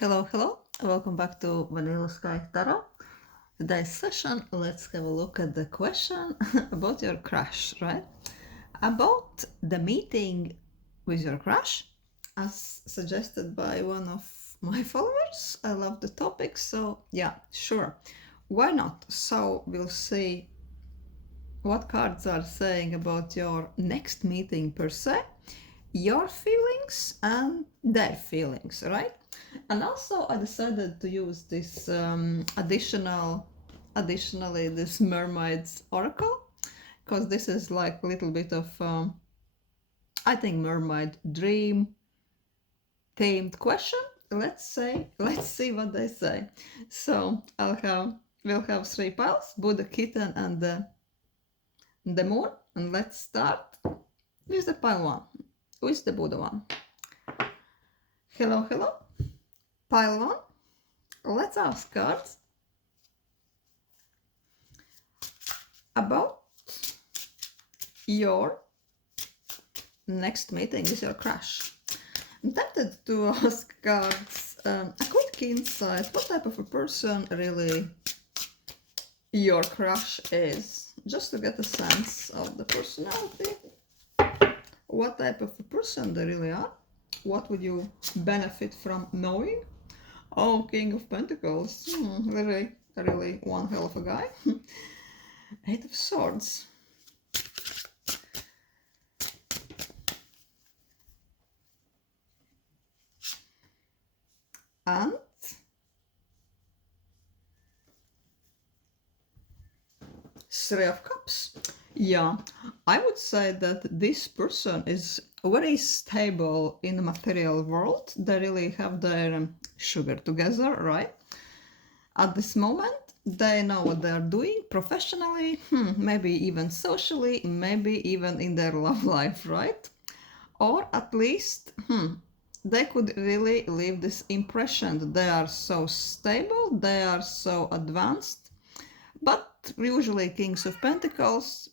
Hello. Welcome back to Vanilla Sky Tarot. Today's session, let's have a look at the question about your crush, right? About the meeting with your crush, as suggested by one of my followers. I love the topic, so yeah, sure. Why not? So we'll see what cards are saying about your next meeting per se, your feelings and their feelings, right? And also I decided to use this additionally this mermaid's oracle, because this is like a little bit of I think mermaid dream themed question. Let's see what they say. So we'll have three piles, Buddha, kitten and the moon, and let's start with the pile one, with the Buddha one. Hello. Pile one. Let's ask cards about your next meeting with your crush. I'm tempted to ask cards a quick insight. What type of a person really your crush is? Just to get a sense of the personality. What type of a person they really are? What would you benefit from knowing? Oh, King of Pentacles. Really one hell of a guy. Eight of Swords. And Three of Cups. Yeah, I would say that this person is very stable in the material world. They really have their sugar together, right? At this moment, they know what they're doing professionally, maybe even socially, maybe even in their love life, right? Or at least, they could really leave this impression that they are so stable, they are so advanced. But usually Kings of Pentacles,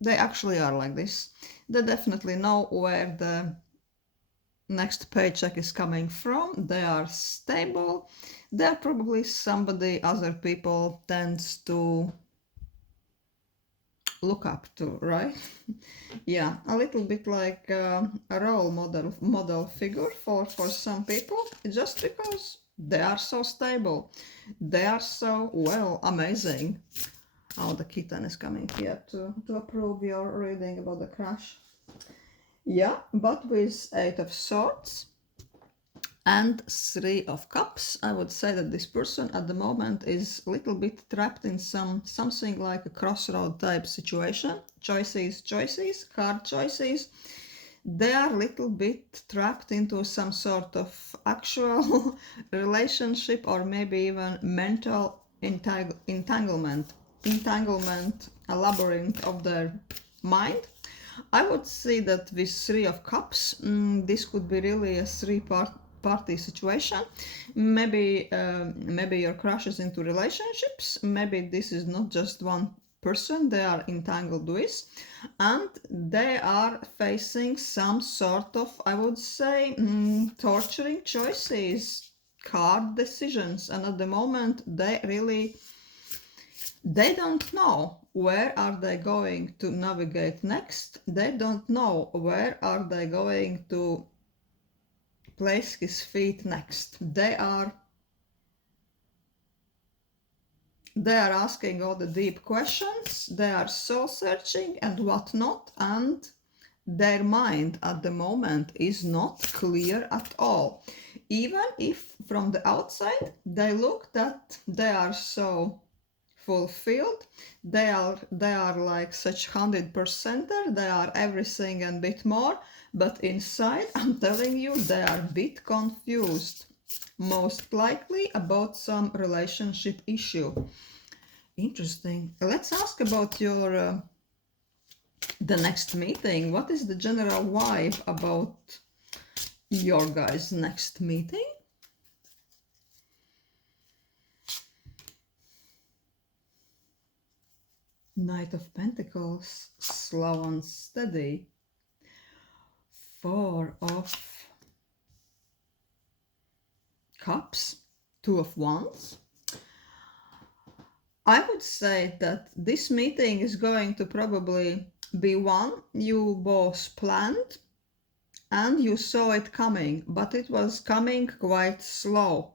they actually are like this. They definitely know where the next paycheck is coming from. They are stable. They're probably somebody other people tends to look up to, right? Yeah, a little bit like a role model figure for some people, just because they are so stable. They are so, well, amazing. Oh, the kitten is coming here to approve your reading about the crush. Yeah, but with Eight of Swords and Three of Cups, I would say that this person at the moment is a little bit trapped in something like a crossroad type situation. Choices, hard choices. They are a little bit trapped into some sort of actual relationship, or maybe even mental entanglement, a labyrinth of their mind. I would say that with Three of Cups, this could be really a party situation. Maybe your crush is into relationships. Maybe this is not just one person they are entangled with, and they are facing some sort of, I would say, torturing choices, hard decisions, and at the moment they don't know where are they going to navigate next. They don't know where are they going to place his feet next. They are asking all the deep questions. They are soul searching and whatnot, and their mind at the moment is not clear at all. Even if from the outside they look that they are so fulfilled, they are like such 100%er, they are everything and bit more, but inside, I'm telling you, they are a bit confused, most likely about some relationship issue. Interesting. Let's ask about your the next meeting. What is the general vibe about your guys' next meeting? Knight of Pentacles, slow and steady. Four of Cups, Two of Wands. I would say that this meeting is going to probably be one you both planned and you saw it coming, but it was coming quite slow.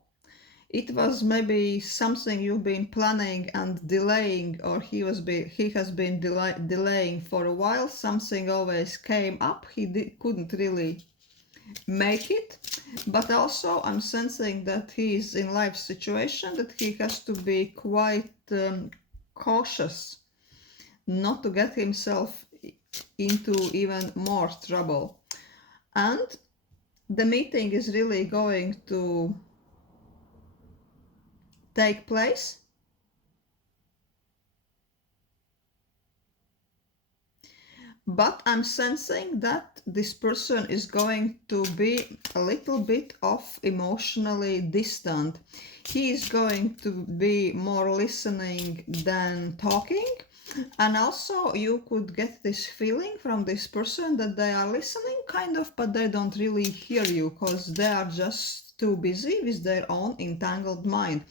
It was maybe something you've been planning and delaying, or he has been delaying for a while. Something always came up. Couldn't really make it. But also I'm sensing that he is in life situation that he has to be quite cautious not to get himself into even more trouble. And the meeting is really going to take place. But I'm sensing that this person is going to be a little bit off emotionally distant. He is going to be more listening than talking. And also you could get this feeling from this person that they are listening kind of, but they don't really hear you because they are just too busy with their own entangled mind.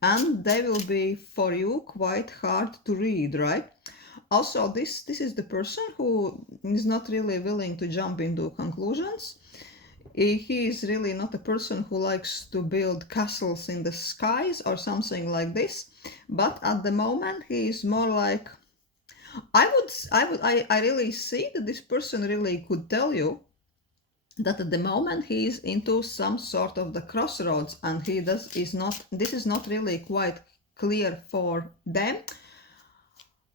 And they will be for you quite hard to read, right? Also, this is the person who is not really willing to jump into conclusions. He is really not a person who likes to build castles in the skies or something like this. But at the moment, he is more like, I really see that this person really could tell you that at the moment he is into some sort of the crossroads, and this is not really quite clear for them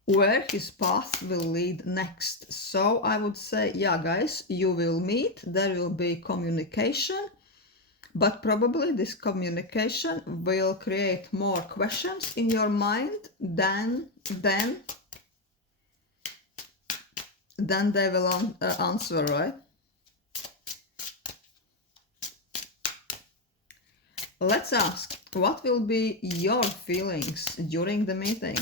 where his path will lead next. So I would say, yeah, guys, you will meet, there will be communication, but probably this communication will create more questions in your mind than they will answer, right? Let's ask, what will be your feelings during the meeting?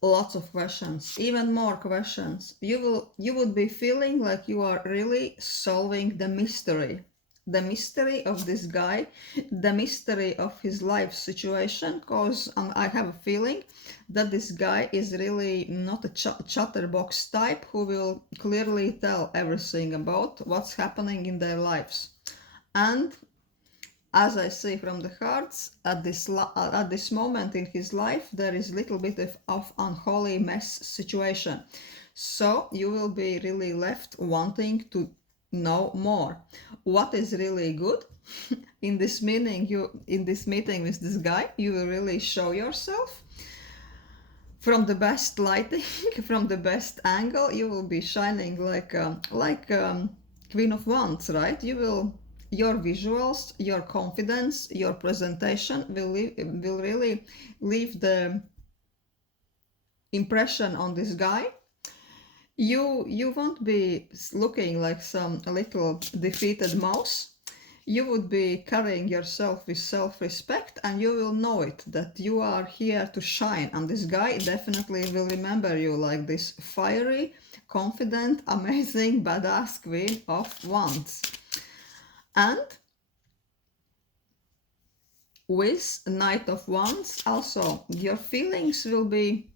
Lots of questions, even more questions. You would be feeling like you are really solving the mystery of this guy, the mystery of his life situation, because I have a feeling that this guy is really not a chatterbox type who will clearly tell everything about what's happening in their lives. And as I see from the cards, at this moment in his life, there is a little bit of unholy mess situation. So you will be really left wanting to know more. What is really good in this meeting? In this meeting with this guy, you will really show yourself from the best lighting, from the best angle. You will be shining like Queen of Wands, right? Your visuals, your confidence, your presentation will really leave the impression on this guy. You won't be looking like some little defeated mouse. You would be carrying yourself with self-respect, and you will know it that you are here to shine, and this guy definitely will remember you like this fiery, confident, amazing, badass Queen of Wands. And with Knight of Wands, also your feelings will be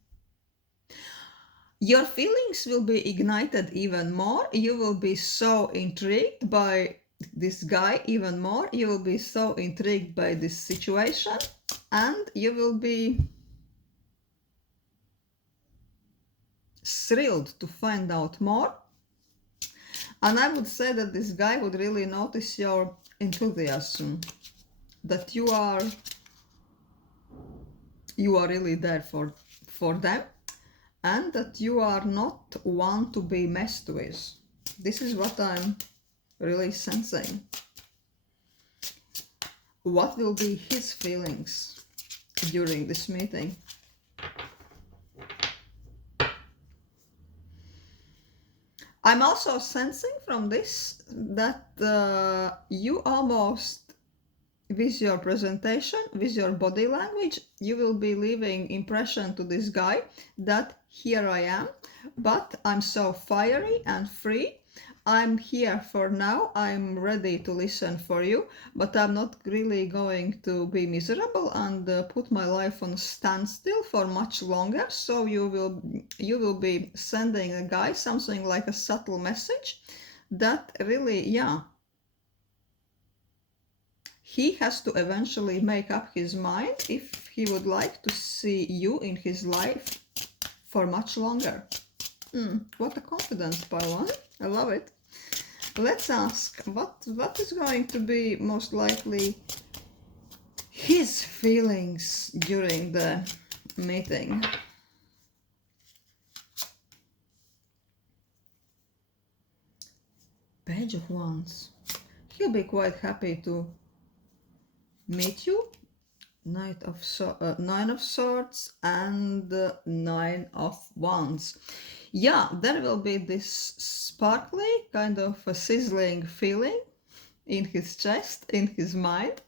ignited even more. You will be so intrigued by this guy even more. You will be so intrigued by this situation, and you will be thrilled to find out more. And I would say that this guy would really notice your enthusiasm, that you are really there for them, and that you are not one to be messed with. This is what I'm really sensing. What will be his feelings during this meeting? I'm also sensing from this that you almost with your presentation, with your body language, you will be leaving impression to this guy that here I am, but I'm so fiery and free. I'm here for now. I'm ready to listen for you, but I'm not really going to be miserable and put my life on standstill for much longer. So you will be sending a guy something like a subtle message that really, yeah, he has to eventually make up his mind if he would like to see you in his life for much longer. What a confidence, Pawan. I love it. Let's ask what is going to be most likely his feelings during the meeting. Page of Wands. He'll be quite happy to meet you. Nine of Swords and Nine of Wands. Yeah, there will be this sparkly, kind of a sizzling feeling in his chest, in his mind.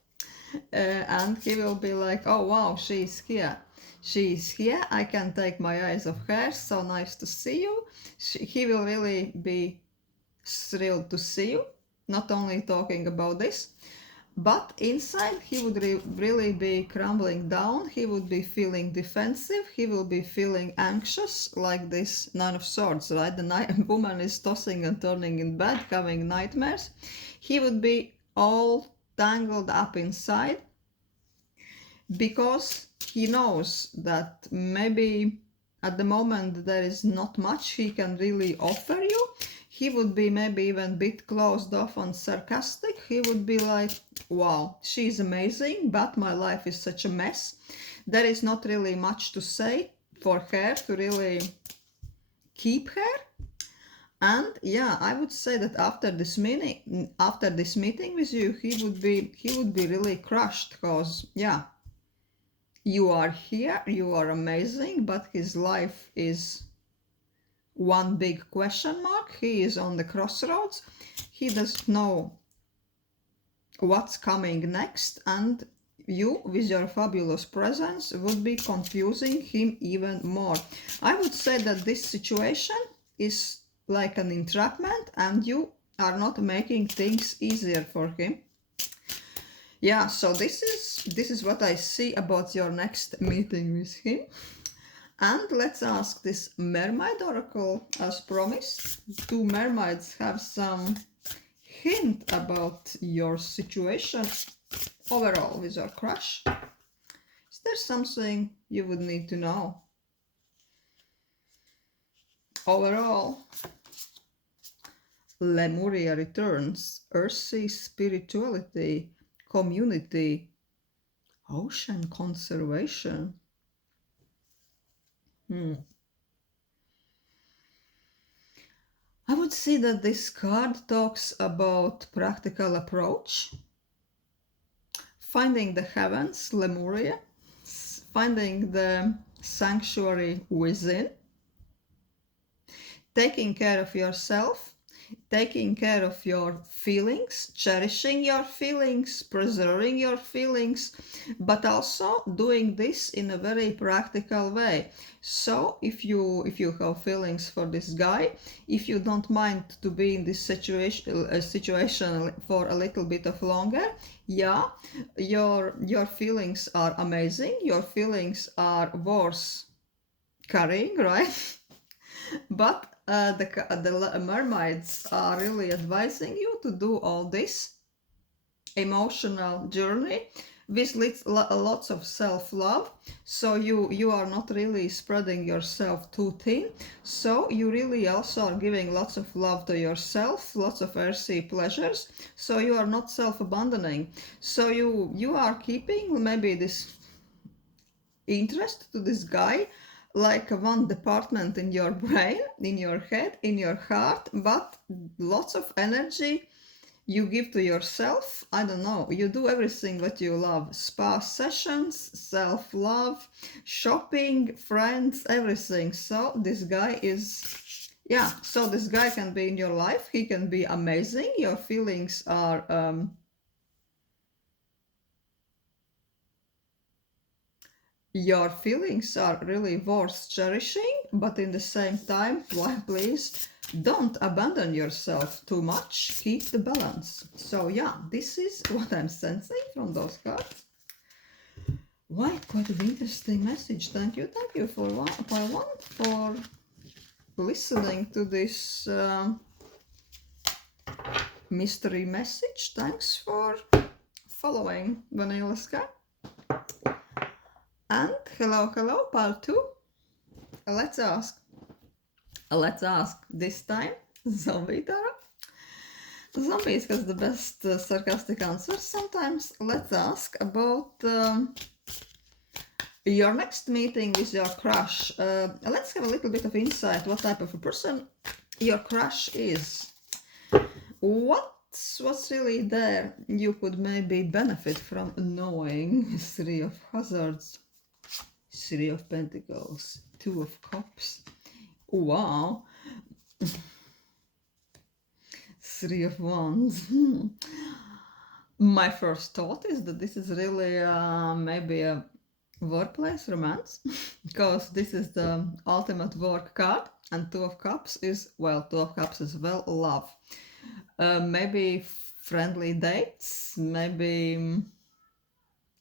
And he will be like, oh wow, she's here. She's here. I can take my eyes off her. So nice to see you. He will really be thrilled to see you. Not only talking about this, but inside he would really be crumbling down. He would be feeling defensive. He will be feeling anxious, like this Nine of Swords, right? The woman is tossing and turning in bed, having nightmares. He would be all tangled up inside because he knows that maybe at the moment there is not much he can really offer you. He would be maybe even a bit closed off and sarcastic. He would be like, wow, she's amazing, but my life is such a mess. There is not really much to say for her to really keep her. And yeah, I would say that after this meeting with you, he would be really crushed because yeah, you are here, you are amazing, but his life is one big question mark. He is on the crossroads. He doesn't know what's coming next, and you, with your fabulous presence, would be confusing him even more. I would say that this situation is like an entrapment, and you are not making things easier for him. Yeah, so this is what I see about your next meeting with him. And let's ask this Mermaid Oracle as promised. Do mermaids have some hint about your situation overall with your crush? Is there something you would need to know? Overall, Lemuria returns, earthy spirituality, community, ocean conservation. I would say that this card talks about practical approach, finding the heavens, Lemuria, finding the sanctuary within, taking care of yourself, taking care of your feelings, cherishing your feelings, preserving your feelings, but also doing this in a very practical way. So if you have feelings for this guy, if you don't mind to be in this situation for a little bit of longer, yeah, your feelings are amazing. Your feelings are worth carrying, right? But the mermaids are really advising you to do all this emotional journey with lots of self-love. So you are not really spreading yourself too thin. So you really also are giving lots of love to yourself, lots of earthy pleasures. So you are not self-abandoning. So you are keeping maybe this interest to this guy like one department in your brain, in your head, in your heart, but lots of energy you give to yourself. I don't know, you do everything that you love: spa sessions, self-love, shopping, friends, everything. So this guy is, yeah, so this guy can be in your life. He can be amazing. Your feelings are your feelings are really worth cherishing, but in the same time, please don't abandon yourself too much. Keep the balance. So yeah, this is what I'm sensing from those cards. Why, quite an interesting message. Thank you for listening to this mystery message. Thanks for following Vanilla Sky. And hello, part 2. Let's ask this time Zombie Tarot. Zombies has the best sarcastic answers. Sometimes let's ask about your next meeting with your crush. Let's have a little bit of insight what type of a person your crush is. What's really there you could maybe benefit from knowing? 3 of Hazards, 3 of Pentacles, 2 of Cups. Wow. 3 of Wands. My first thought is that this is really maybe a workplace romance, because this is the ultimate work card, and 2 of Cups is, well, 2 of Cups is, well, love. Maybe friendly dates, maybe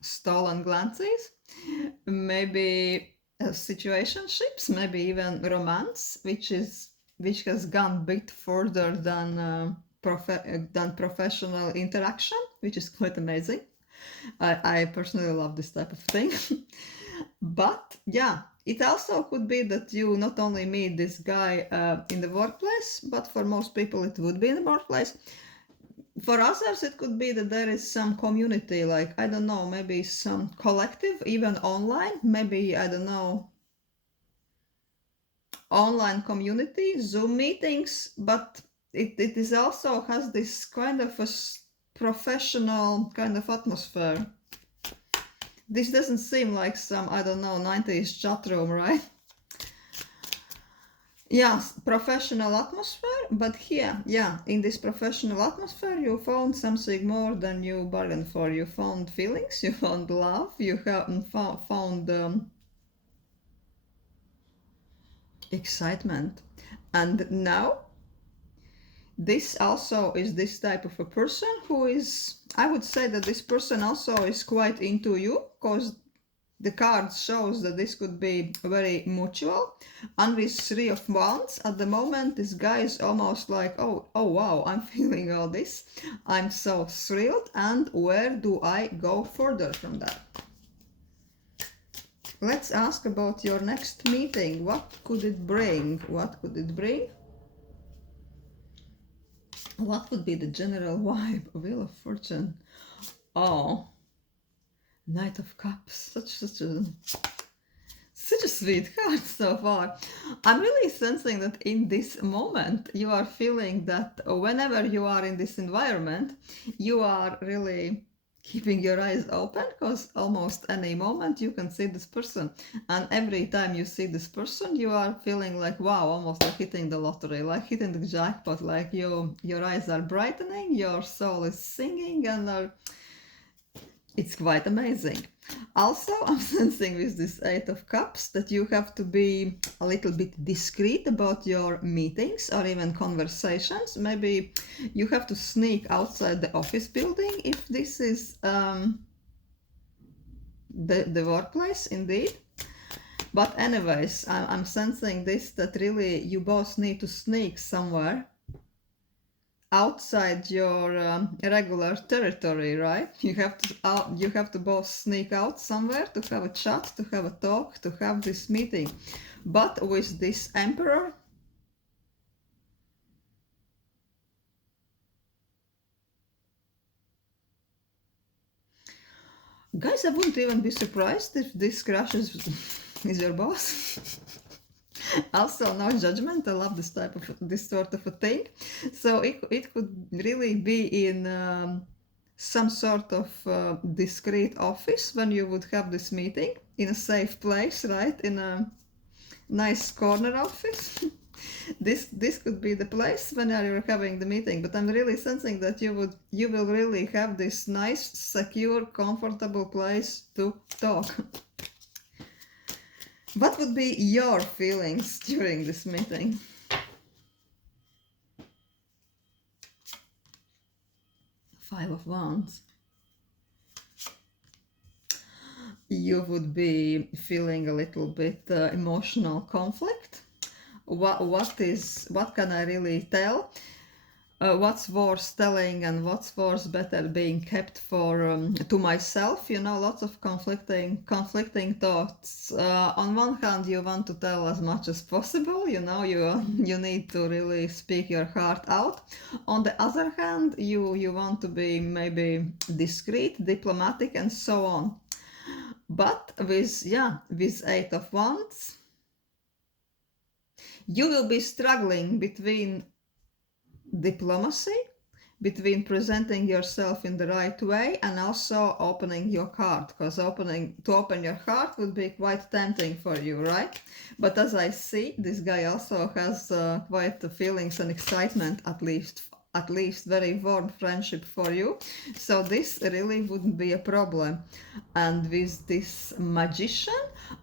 stolen glances, maybe situationships, maybe even romance, which has gone a bit further than professional interaction, which is quite amazing. I personally love this type of thing. But yeah, it also could be that you not only meet this guy in the workplace, but for most people it would be in the workplace. For others, it could be that there is some community, like, I don't know, maybe some collective, even online, maybe, I don't know, online community, Zoom meetings, but it is also has this kind of a professional kind of atmosphere. This doesn't seem like some, I don't know, 90s chat room, right? Yes, professional atmosphere, but here, yeah, in this professional atmosphere, you found something more than you bargained for. You found feelings, you found love, you have found excitement. And now, this also is this type of a person who is, I would say that this person also is quite into you, because the card shows that this could be very mutual. And with 3 of Wands, at the moment, this guy is almost like, oh wow, I'm feeling all this. I'm so thrilled, and where do I go further from that? Let's ask about your next meeting. What could it bring? What could it bring? What would be the general vibe? Wheel of Fortune. Oh, Knight of Cups. Such a sweet card so far. I'm really sensing that in this moment you are feeling that whenever you are in this environment, you are really keeping your eyes open, because almost any moment you can see this person, and every time you see this person you are feeling like, wow, almost like hitting the lottery, like hitting the jackpot, like your eyes are brightening, your soul is singing, and it's quite amazing. Also, I'm sensing with this 8 of Cups that you have to be a little bit discreet about your meetings or even conversations. Maybe you have to sneak outside the office building if this is the workplace, indeed. But anyways, I'm sensing this, that really you both need to sneak somewhere outside your regular territory, right? You have to both sneak out somewhere to have a chat, to have a talk, to have this meeting. But with this Emperor, guys, I wouldn't even be surprised if this crashes is your boss. Also, no judgment. I love this sort of a thing. So it could really be in some sort of discreet office when you would have this meeting, in a safe place, right? In a nice corner office. This could be the place when you're having the meeting. But I'm really sensing that you will really have this nice, secure, comfortable place to talk. What would be your feelings during this meeting? Five of Wands. You would be feeling a little bit emotional conflict. What can I really tell? What's worth telling and what's worth better being kept for to myself? You know, lots of conflicting thoughts. On one hand, you want to tell as much as possible. You know, you need to really speak your heart out. On the other hand, you want to be maybe discreet, diplomatic, and so on. But with Eight of Wands, you will be struggling between diplomacy, between presenting yourself in the right way and also opening your heart, because to open your heart would be quite tempting for you, right? But as I see, this guy also has quite the feelings and excitement, at least very warm friendship for you, so this really wouldn't be a problem. And with this Magician,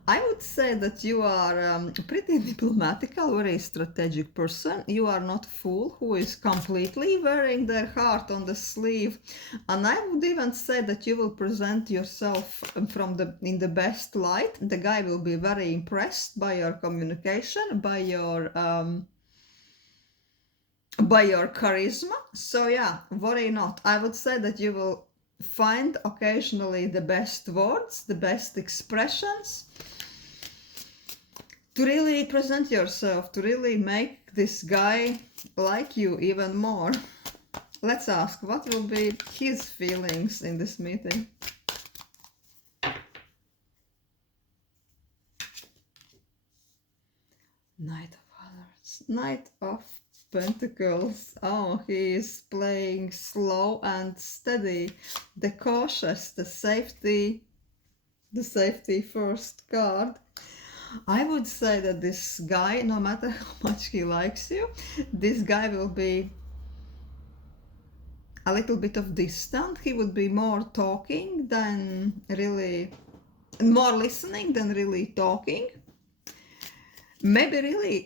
I would say that you are pretty diplomatical, very strategic person. You are not fool who is completely wearing their heart on the sleeve, and I would even say that you will present yourself in the best light. The guy will be very impressed by your communication, by your charisma. So yeah, worry not. I would say that you will find occasionally the best words, the best expressions to really present yourself, to really make this guy like you even more. Let's ask, what will be his feelings in this meeting? Knight of Hearts, Knight of Pentacles. Oh, he is playing slow and steady, the cautious, the safety first card. I would say that this guy, no matter how much he likes you, this guy will be a little bit of distant. He would be more talking than really, more listening than really talking. Maybe really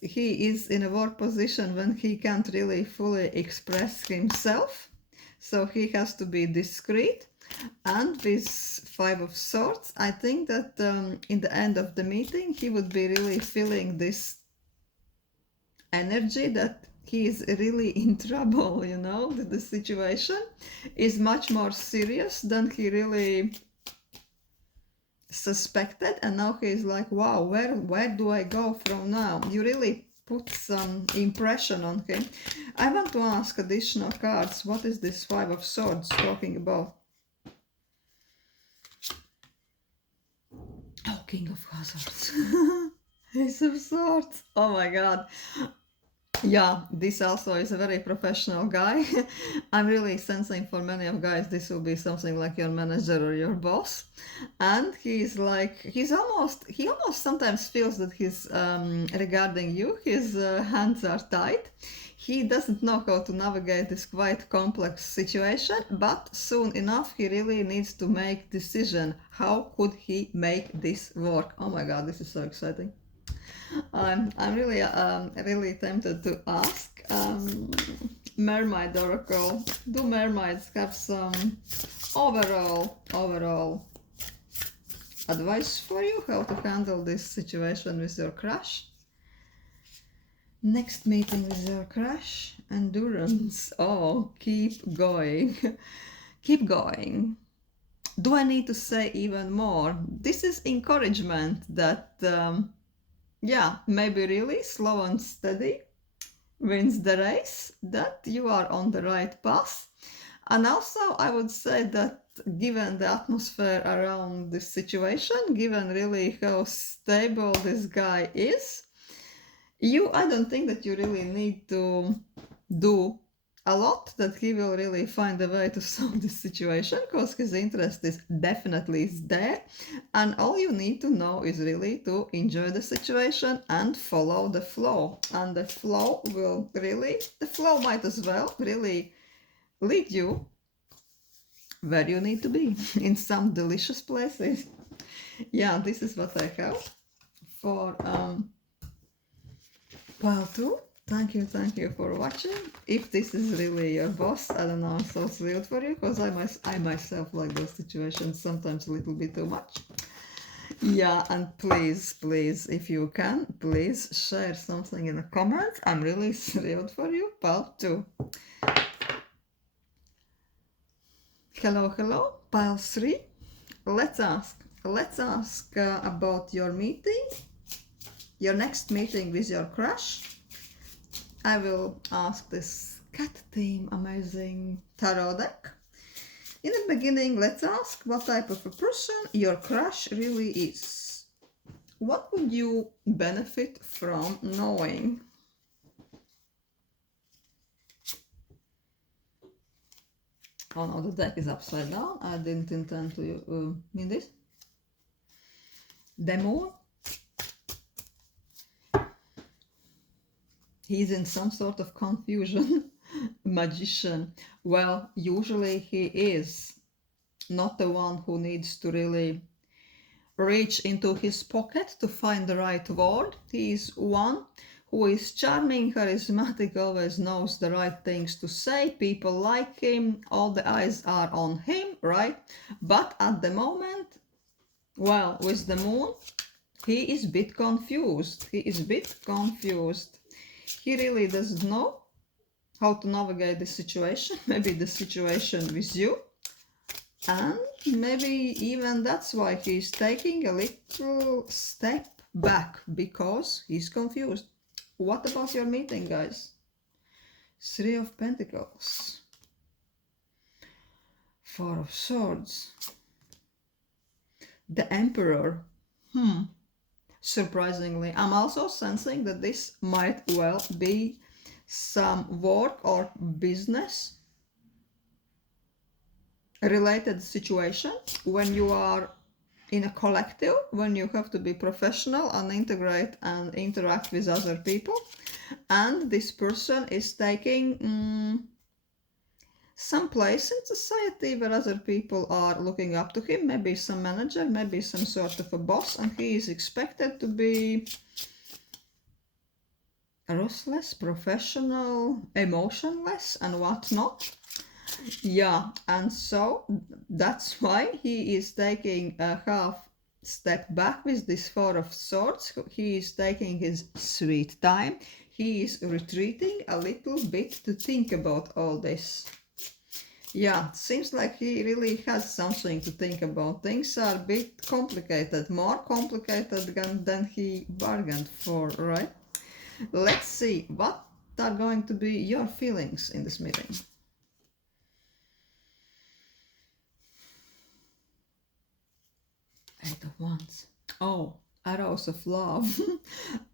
he is in a work position when he can't really fully express himself, so he has to be discreet. And with Five of Swords, I think that in the end of the meeting he would be really feeling this energy that he is really in trouble, you know, that the situation is much more serious than he really suspected, and now he's like, wow, where do I go from now? You really put some impression on him. I want to ask additional cards. What is this Five of Swords talking about? Oh, King of Hazards. Ace of Swords. Oh my god. Yeah, this also is a very professional guy. I'm really sensing for many of guys this will be something like your manager or your boss. And he's like, he almost sometimes feels that he's regarding you, his hands are tied. He doesn't know how to navigate this quite complex situation, but soon enough he really needs to make decision. How could he make this work? Oh my god, this is so exciting. I'm really tempted to ask Mermaid Oracle. Do mermaids have some overall advice for you how to handle this situation with your crush? Next meeting with your crush, endurance. Oh, keep going. Keep going. Do I need to say even more? This is encouragement that yeah, maybe really slow and steady wins the race, that you are on the right path. And also I would say that given the atmosphere around this situation, given really how stable this guy is, I don't think that you really need to do a lot, that he will really find a way to solve this situation, because his interest is definitely there, and all you need to know is really to enjoy the situation and follow the flow. And the flow might as well really lead you where you need to be, in some delicious places. Yeah, this is what I have. for pile 2. Thank you for watching. If this is really your boss, I don't know, so thrilled for you, because I myself like those situations sometimes a little bit too much. Yeah, and please, if you can, please share something in the comments. I'm really thrilled for you, pile 2. Hello, pile 3. Let's ask about your meeting, your next meeting with your crush. I will ask this cat theme amazing tarot deck. In the beginning, let's ask what type of a person your crush really is. What would you benefit from knowing? Oh no, the deck is upside down. I didn't intend to mean this. The moon. He's in some sort of confusion. Magician. Well, usually he is not the one who needs to really reach into his pocket to find the right word. He is one who is charming, charismatic, always knows the right things to say. People like him, all the eyes are on him, right? But at the moment, well, with the moon, he is a bit confused. He really doesn't know how to navigate the situation, maybe the situation with you. And maybe even that's why he's taking a little step back, because he's confused. What about your meeting, guys? 3 of Pentacles. 4 of Swords. The Emperor. Surprisingly, I'm also sensing that this might well be some work or business related situation when you are in a collective, when you have to be professional and integrate and interact with other people, and this person is taking some place in society where other people are looking up to him, maybe some manager, maybe some sort of a boss, and he is expected to be ruthless, professional, emotionless, and whatnot. Yeah, and so that's why he is taking a half step back with this 4 of Swords. He is taking his sweet time. He is retreating a little bit to think about all this. Yeah, seems like he really has something to think about. Things are a bit complicated, more complicated than he bargained for, right? Let's see, what are going to be your feelings in this meeting? 8 of Wands. Oh, arrows of love.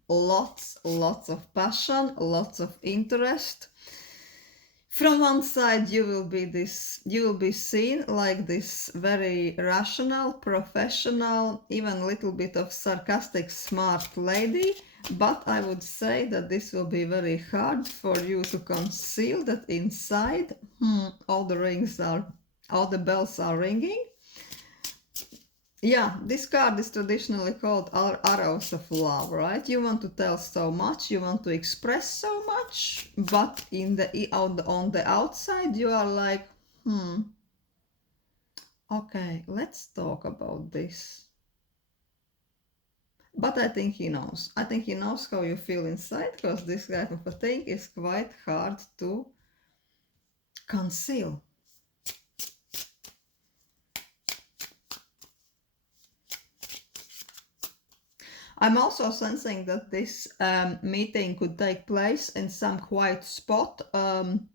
lots of passion, lots of interest. From one side you will be seen like this very rational, professional, even a little bit of sarcastic, smart lady, but I would say that this will be very hard for you to conceal that inside all the bells are ringing. Yeah, this card is traditionally called arrows of love, right? You want to tell so much, you want to express so much, but on the outside you are like, okay, let's talk about this. But I think he knows. I think he knows how you feel inside, because this type of a thing is quite hard to conceal. I'm also sensing that this meeting could take place in some quiet spot in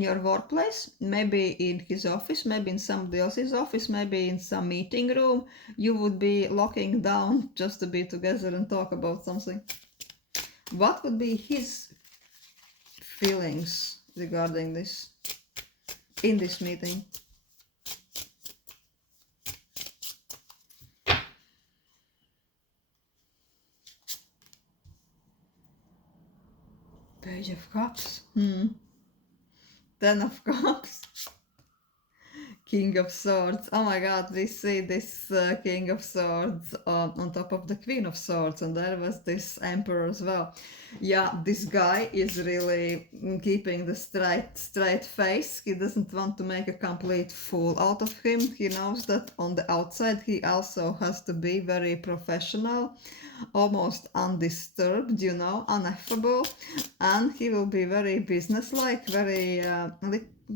your workplace, maybe in his office, maybe in somebody else's office, maybe in some meeting room. You would be locking down just to be together and talk about something. What would be his feelings regarding this in this meeting? Page of Cups. 10 of Cups. King of Swords. Oh my God, we see this King of Swords on top of the Queen of Swords, and there was this Emperor as well. Yeah, this guy is really keeping the straight face. He doesn't want to make a complete fool out of him. He knows that on the outside he also has to be very professional, almost undisturbed, you know, ineffable, and he will be very businesslike, very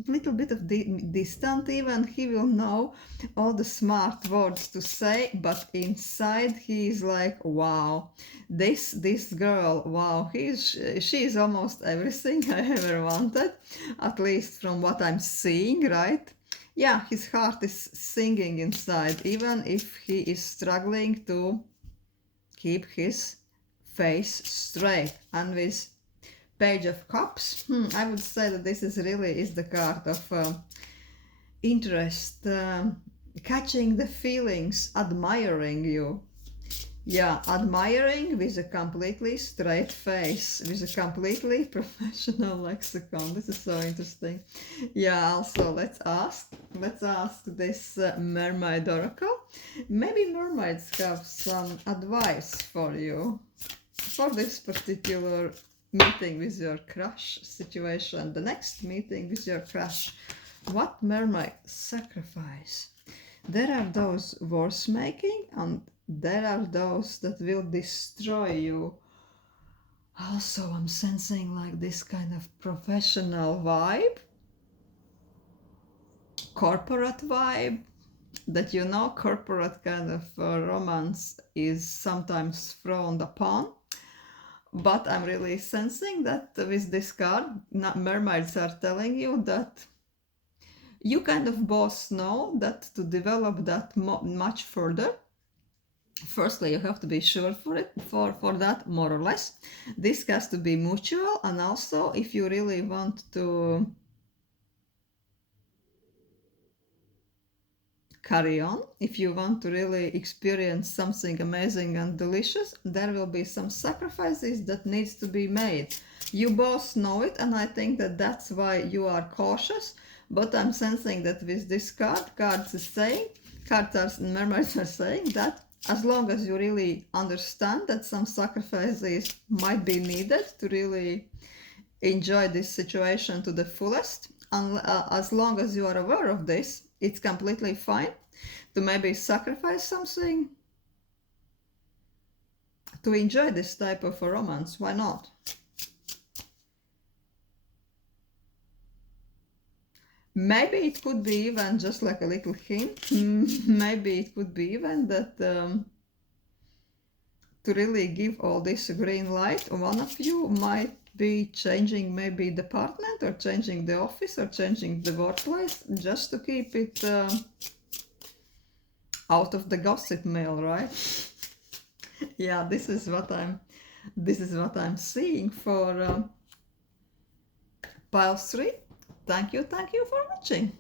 little bit of distant even. He will know all the smart words to say, but inside he is like, wow, this girl, wow, she is almost everything I ever wanted, at least from what I'm seeing, right? Yeah, his heart is singing inside, even if he is struggling to keep his face straight. And with Page of Cups, I would say that this is really the card of interest, catching the feelings, admiring you. Yeah, admiring with a completely straight face, with a completely professional lexicon. This is so interesting. Yeah, also let's ask this mermaid oracle. Maybe mermaids have some advice for you for this particular meeting with your crush situation, the next meeting with your crush. What mermaid sacrifice? There are those worth making, and there are those that will destroy you. Also, I'm sensing like this kind of professional vibe, corporate vibe, that, you know, corporate kind of romance is sometimes frowned upon. But I'm really sensing that with this card, mermaids are telling you that you kind of both know that to develop that much further, firstly you have to be sure for that, more or less. This has to be mutual, and also if you really want to carry on, if you want to really experience something amazing and delicious, there will be some sacrifices that needs to be made. You both know it, and I think that that's why you are cautious. But I'm sensing that with this cards and mermaids are saying that as long as you really understand that some sacrifices might be needed to really enjoy this situation to the fullest, and as long as you are aware of this, it's completely fine to maybe sacrifice something to enjoy this type of a romance. Why not? Maybe it could be even just like a little hint. Maybe it could be even that to really give all this a green light, one of you might be changing maybe department, or changing the office, or changing the workplace, just to keep it out of the gossip mail, right? Yeah, this is what I'm seeing for pile 3. Thank you for watching.